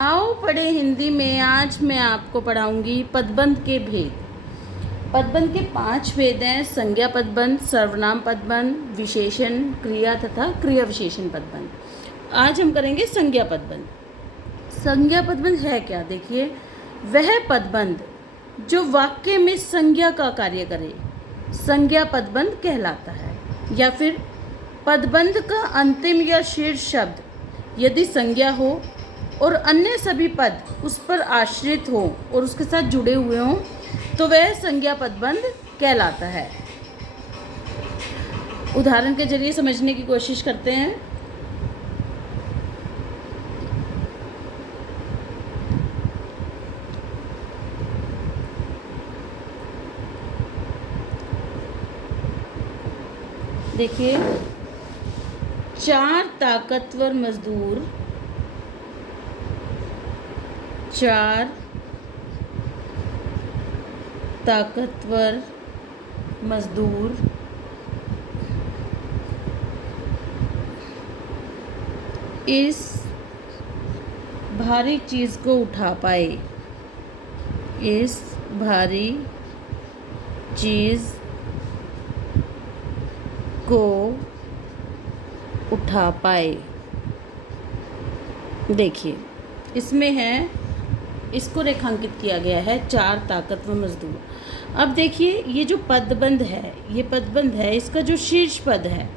आओ पढ़े हिंदी में। आज मैं आपको पढ़ाऊंगी पदबंध के भेद। पदबंध के 5 भेद हैं: संज्ञा पदबंध, सर्वनाम पदबंध, विशेषण, क्रिया तथा क्रिया विशेषण पदबंध। आज हम करेंगे संज्ञा पदबंध। संज्ञा पदबंध है क्या? देखिए, वह पदबंध जो वाक्य में संज्ञा का कार्य करे संज्ञा पदबंध कहलाता है। या फिर पदबंध का अंतिम या शीर्ष शब्द यदि संज्ञा हो और अन्य सभी पद उस पर आश्रित हो और उसके साथ जुड़े हुए हों तो वह संज्ञा पदबंध कहलाता है। उदाहरण के जरिए समझने की कोशिश करते हैं। देखिए, 4 ताकतवर मजदूर 4 ताकतवर मजदूर इस भारी चीज़ को उठा पाए। इस भारी चीज़ को उठा पाए। देखिए, इसमें है, इसको रेखांकित किया गया है 4 ताकतवर मजदूर। अब देखिए, ये जो पदबंध है, ये पदबंध है, इसका जो शीर्ष पद है,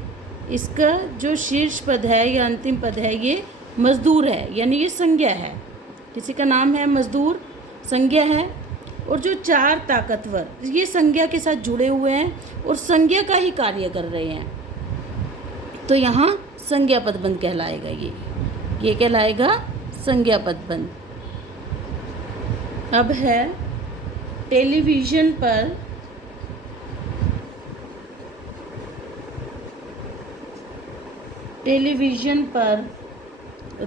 इसका जो शीर्ष पद है या अंतिम पद है, ये मजदूर है, यानी ये संज्ञा है। किसी का नाम है मजदूर, संज्ञा है। और जो 4 ताकतवर, ये संज्ञा के साथ जुड़े हुए हैं और संज्ञा का ही कार्य कर रहे हैं, तो यहाँ संज्ञा पदबंध कहलाएगा। ये कहलाएगा संज्ञा पदबंध। अब है टेलीविज़न पर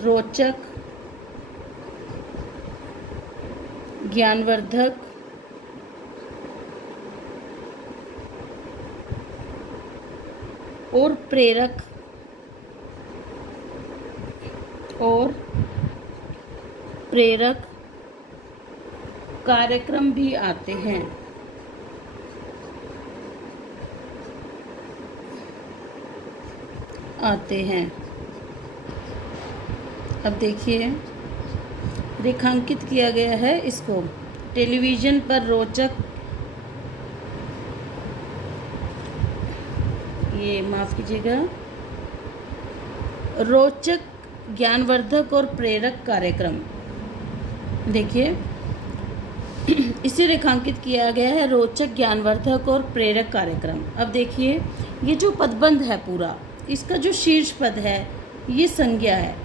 रोचक, ज्ञानवर्धक और प्रेरक कार्यक्रम भी आते हैं। अब देखिए, रेखांकित किया गया है इसको। टेलीविज़न पर रोचक, ये माफ़ कीजिएगा, रोचक, ज्ञानवर्धक और प्रेरक कार्यक्रम। देखिए, इसे रेखांकित किया गया है, रोचक, ज्ञानवर्धक और प्रेरक कार्यक्रम। अब देखिए, ये जो पदबंध है पूरा, इसका जो शीर्ष पद है ये संज्ञा है,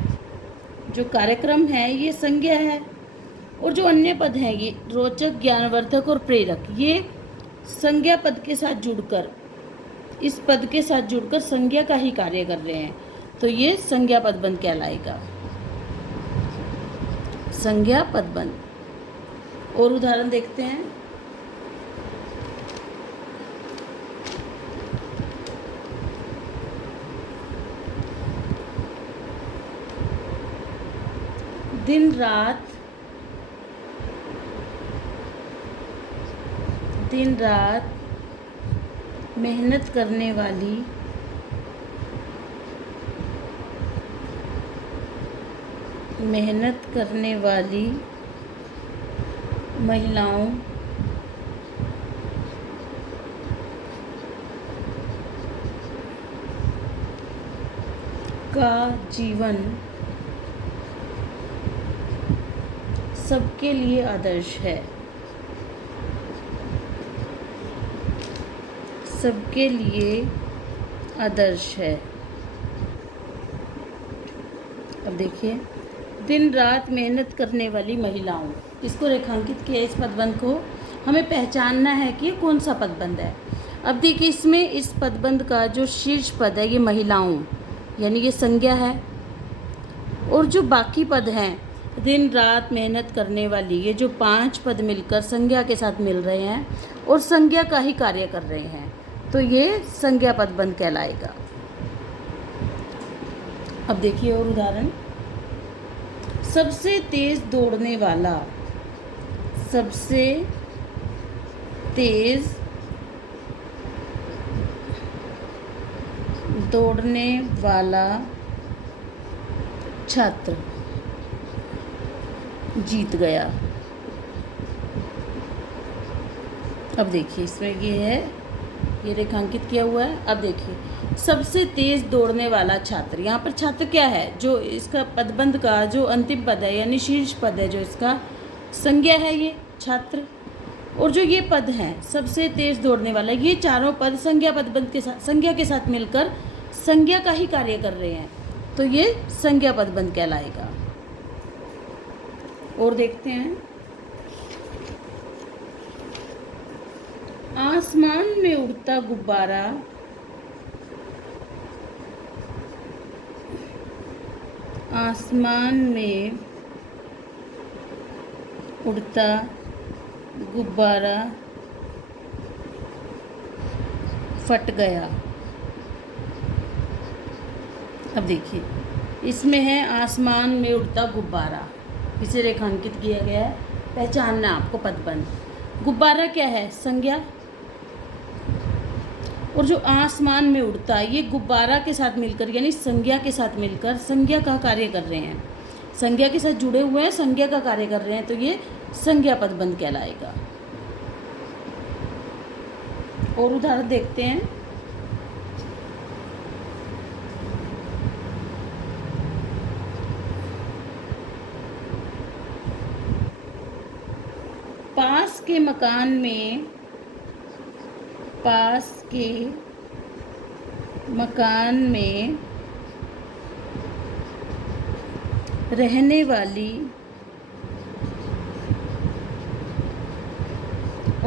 जो कार्यक्रम है ये संज्ञा है, और जो अन्य पद हैं ये रोचक, ज्ञानवर्धक और प्रेरक, ये संज्ञा पद के साथ जुड़कर, इस पद के साथ जुड़कर संज्ञा का ही कार्य कर रहे हैं, तो ये संज्ञा पदबंध कहलाएगा। संज्ञा पदबंध। और उदाहरण देखते हैं। दिन रात मेहनत करने वाली महिलाओं का जीवन सबके लिए आदर्श है। सबके लिए आदर्श है। अब देखिए, दिन रात मेहनत करने वाली महिलाओं, इसको रेखांकित किया। इस पदबंध को हमें पहचानना है कि ये कौन सा पदबंध है। अब देखिए, इसमें इस पदबंध का जो शीर्ष पद है ये महिलाओं, यानी ये संज्ञा है, और जो बाकी पद हैं, दिन रात मेहनत करने वाली, ये जो 5 पद मिलकर संज्ञा के साथ मिल रहे हैं और संज्ञा का ही कार्य कर रहे हैं, तो ये संज्ञा पदबंध कहलाएगा। अब देखिए और उदाहरण। सबसे तेज दौड़ने वाला, सबसे तेज दौड़ने वाला छात्र जीत गया। अब देखिए इसमें ये है, ये रेखांकित किया हुआ है। अब देखिए सबसे तेज दौड़ने वाला छात्र, यहाँ पर छात्र क्या है, जो इसका पदबंध का जो अंतिम पद है यानी शीर्ष पद है, जो इसका संज्ञा है ये छात्र, और जो ये पद हैं सबसे तेज दौड़ने वाला, ये चारों पद संज्ञा पदबंध के साथ, संज्ञा के साथ मिलकर संज्ञा का ही कार्य कर रहे हैं, तो ये संज्ञा पदबंध कहलाएगा। और देखते हैं, आसमान में उड़ता गुब्बारा, आसमान में उड़ता गुब्बारा फट गया। अब देखिए इसमें है आसमान में उड़ता गुब्बारा, इसे रेखांकित किया गया है, पहचानना आपको पदबंध। गुब्बारा क्या है, संज्ञा, और जो आसमान में उड़ता है ये गुब्बारा के साथ मिलकर यानी संज्ञा के साथ मिलकर संज्ञा का कार्य कर रहे हैं, संज्ञा के साथ जुड़े हुए हैं, संज्ञा का कार्य कर रहे हैं, तो ये संज्ञा पदबंध कहलाएगा। और उदाहरण देखते हैं, पास के मकान में, पास के मकान में रहने वाली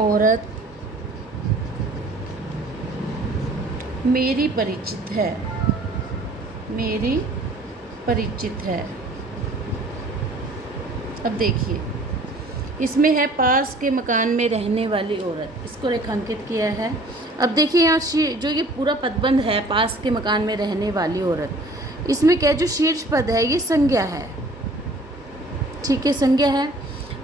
औरत मेरी परिचित है, मेरी परिचित है। अब देखिए इसमें है पास के मकान में रहने वाली औरत, इसको रेखांकित किया है। अब देखिए यहाँ जो ये पूरा पदबंध है पास के मकान में रहने वाली औरत, इसमें क्या जो शीर्ष पद है ये संज्ञा है, ठीक है, संज्ञा है।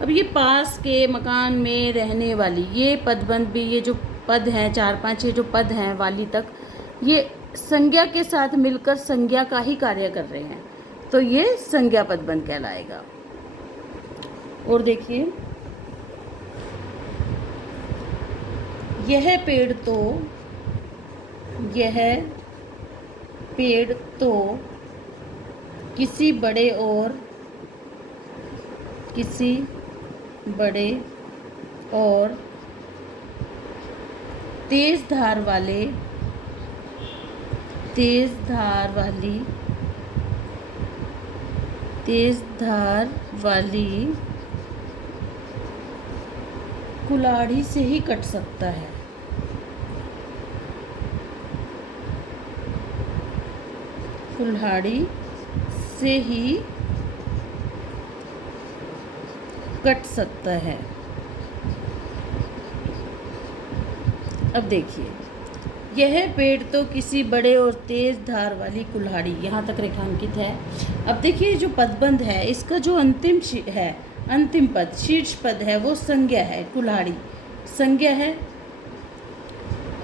अब ये पास के मकान में रहने वाली, ये पदबंध भी, ये जो पद हैं 4-5 ये जो पद हैं वाली तक, ये संज्ञा के साथ मिलकर संज्ञा का ही कार्य कर रहे हैं, तो ये संज्ञा पदबंध कहलाएगा। और देखिए यह पेड़ तो किसी बड़े और तेज धार वाली कुल्हाड़ी से ही कट सकता है। कुल्हाड़ी से ही कट सकता है। अब देखिए यह पेड़ तो किसी बड़े और तेज धार वाली कुल्हाड़ी, यहाँ तक रेखांकित है। अब देखिए जो पदबंध है इसका जो अंतिम पद शीर्ष पद है वो संज्ञा है, कुल्हाड़ी संज्ञा है,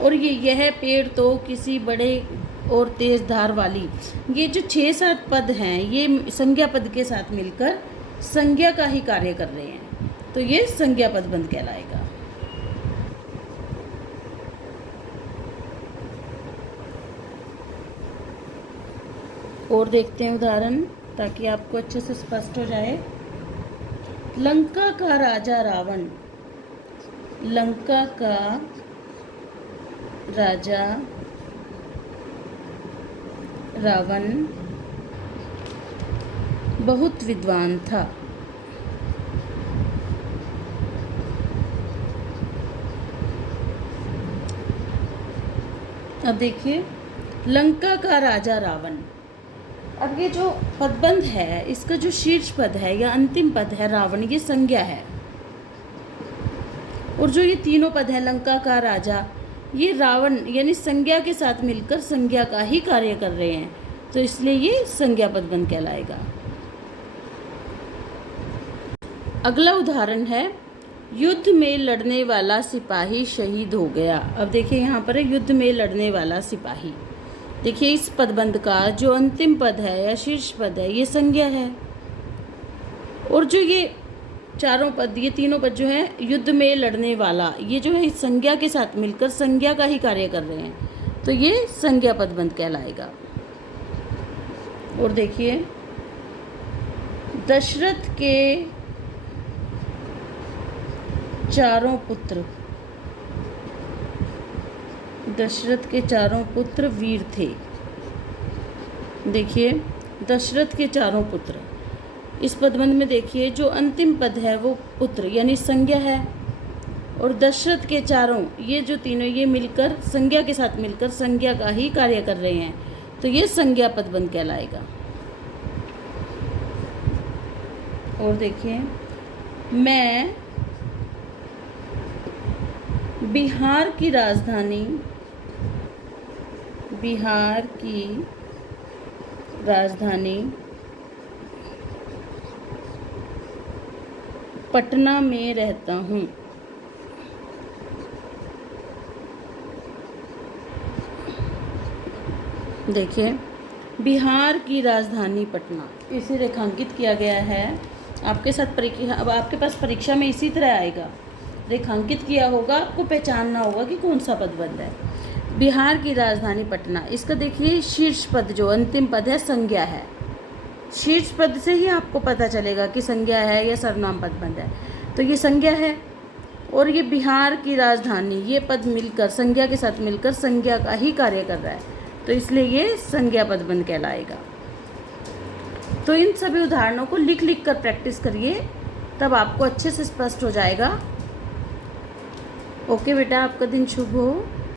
और यह पेड़ तो किसी बड़े और तेज धार वाली, ये जो 6-7 पद हैं ये संज्ञा पद के साथ मिलकर संज्ञा का ही कार्य कर रहे हैं, तो ये संज्ञा पदबंध कहलाएगा। और देखते हैं उदाहरण ताकि आपको अच्छे से स्पष्ट हो जाए। लंका का राजा रावण, लंका का राजा रावण बहुत विद्वान था। अब देखिए लंका का राजा रावण, अब ये जो पदबंध है इसका जो शीर्ष पद है या अंतिम पद है रावण, ये संज्ञा है, और जो ये तीनों पद है लंका का राजा, ये रावण यानी संज्ञा के साथ मिलकर संज्ञा का ही कार्य कर रहे हैं, तो इसलिए ये संज्ञा पदबंध कहलाएगा। अगला उदाहरण है युद्ध में लड़ने वाला सिपाही शहीद हो गया। अब देखिए यहाँ पर है युद्ध में लड़ने वाला सिपाही। देखिए इस पदबंध का जो अंतिम पद है या शीर्ष पद है ये संज्ञा है, और जो ये चारों पद, ये तीनों पद जो है युद्ध में लड़ने वाला, ये जो है इस संज्ञा के साथ मिलकर संज्ञा का ही कार्य कर रहे हैं, तो ये संज्ञा पदबंध कहलाएगा। और देखिए दशरथ के चारों पुत्र, दशरथ के चारों पुत्र वीर थे। देखिए दशरथ के चारों पुत्र, इस पदबंध में देखिए जो अंतिम पद है वो पुत्र यानी संज्ञा है, और दशरथ के चारों, ये जो तीनों ये मिलकर संज्ञा के साथ मिलकर संज्ञा का ही कार्य कर रहे हैं, तो ये संज्ञा पदबंध कहलाएगा। और देखिए मैं बिहार की राजधानी पटना में रहता हूँ। देखिए बिहार की राजधानी पटना, इसे रेखांकित किया गया है। आपके साथ परीक्षा, अब आपके पास परीक्षा में इसी तरह आएगा, रेखांकित किया होगा, आपको पहचानना होगा कि कौन सा पदबंध है। बिहार की राजधानी पटना, इसका देखिए शीर्ष पद जो अंतिम पद है संज्ञा है। शीर्ष पद से ही आपको पता चलेगा कि संज्ञा है या सर्वनाम पदबंध है, तो ये संज्ञा है। और ये बिहार की राजधानी, ये पद मिलकर संज्ञा के साथ मिलकर संज्ञा का ही कार्य कर रहा है, तो इसलिए ये संज्ञा पदबंध कहलाएगा। तो इन सभी उदाहरणों को लिख लिख कर प्रैक्टिस करिए, तब आपको अच्छे से स्पष्ट हो जाएगा। ओके बेटा, आपका दिन शुभ हो।